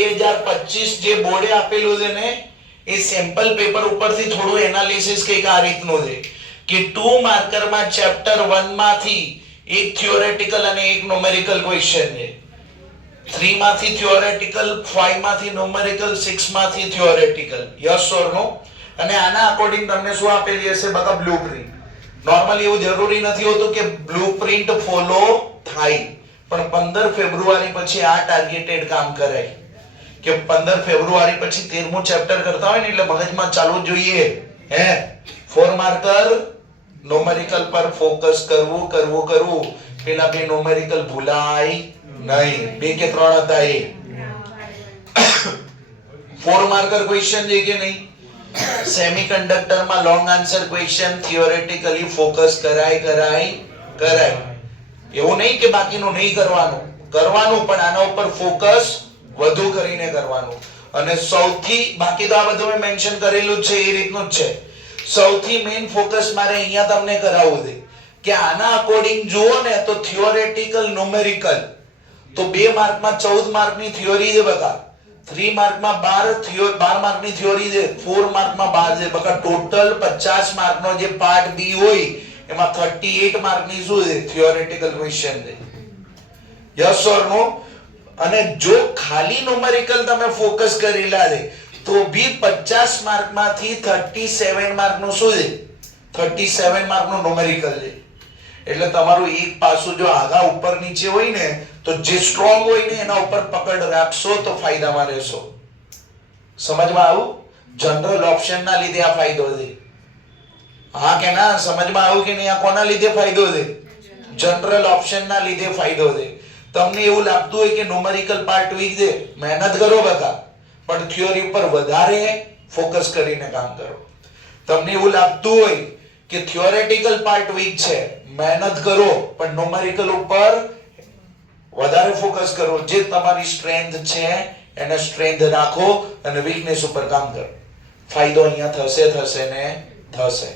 2025 જે બોર્ડે આપેલું છે ને એ સેમ્પલ પેપર ઉપરથી થોડું એનાલિસિસ કંઈક આ રીતનું છે કે 2 માર્કરમાં ચેપ્ટર 1 માંથી એક થિયોરેટિકલ અને એક ન્યુમેરિકલ ક્વેશ્ચન છે, 3 માંથી થિયોરેટિકલ, 5 માંથી ન્યુમેરિકલ, 6 માંથી થિયોરેટિકલ. યસ ઓર નો? અને આના અકોર્ડિંગ તમને શું આપેલી હશે બકા? બ્લુપ્રિન્ટ. નોર્મલી એવું જરૂરી નથી હોતું કે બ્લુપ્રિન્ટ ફોલો થાય, પણ 15 ફેબ્રુઆરી પછી આ ટાર્ગેટેડ કામ કરાય કે 15 ફેબ્રુઆરી પછી 13મું ચેપ્ટર કરતા હોય ને એટલે મગજમાં ચાલવું જોઈએ હે 4 માર્કર ન્યુમેરિકલ પર ફોકસ કરવું. પેલા બે ન્યુમેરિકલ ભૂલાય નહીં. 2 કે 3 હતા એ 4 માર્કર ક્વેશ્ચન છે કે નહીં? સેમિકન્ડક્ટર માં લોંગ આન્સર ક્વેશ્ચન થિયોરેટિકલી ફોકસ કરાય. એવું નહીં કે બાકીનું નહીં કરવાનું, પણ આના ઉપર ફોકસ વધુ કરીને કરવાનું. અને સૌથી બાકી તો આ બધું મેં મેન્શન કરેલું છે એ રીતનું જ છે. સૌથી મેઇન ફોકસ મારે અહીંયા તમને કરાવવું છે કે આના અકોર્ડિંગ જુઓ ને તો થિયોરેટિકલ ન્યુમેરિકલ તો 2 માર્કમાં 14 માર્કની થિયોરી છે બકા, 3 માર્કમાં 12 માર્કની થિયોરી છે, 4 માર્કમાં 12 છે બકા. ટોટલ 50 માર્કનો જે પાર્ટ બી હોય એમાં 38 માર્કની શું છે? થિયોરેટિકલ ક્વેશ્ચન છે. યસ ઓર નો? અને જો ખાલી ન્યુમેરિકલ તમે ફોકસ કરેલા છે તો બી 50 માર્કમાંથી 37 માર્કનું શું છે? 37 માર્કનું ન્યુમેરિકલ છે. એટલે તમારું એક પાસું જો આગા ઉપર નીચે હોય ને તો જે સ્ટ્રોંગ હોય ને એના ઉપર પકડ રાખશો તો ફાયદામાં રહેશો. સમજમાં આવું? જનરલ ઓપ્શન ના લીધે આ ફાયદો છે. હા કે ના? સમજમાં આવું કે નહીં? આ કોના લીધે ફાયદો છે? જનરલ ઓપ્શન ના લીધે ફાયદો છે. તમને એવું લાગતું હોય કે ન્યુમેરિકલ પાર્ટ વીક છે, મહેનત કરો બકા, પણ થિયોરી ઉપર વધારે ફોકસ કરીને કામ કરો. તમને એવું લાગતું હોય કે થિયોરેટિકલ પાર્ટ વીક છે, મહેનત કરો, પણ ન્યુમેરિકલ ઉપર વધારે ફોકસ કરો. જે તમારી સ્ટ્રેન્થ છે એને સ્ટ્રેન્થ રાખો અને વીકનેસ ઉપર કામ કરો. ફાયદો અહીંયા થશે ને થશે.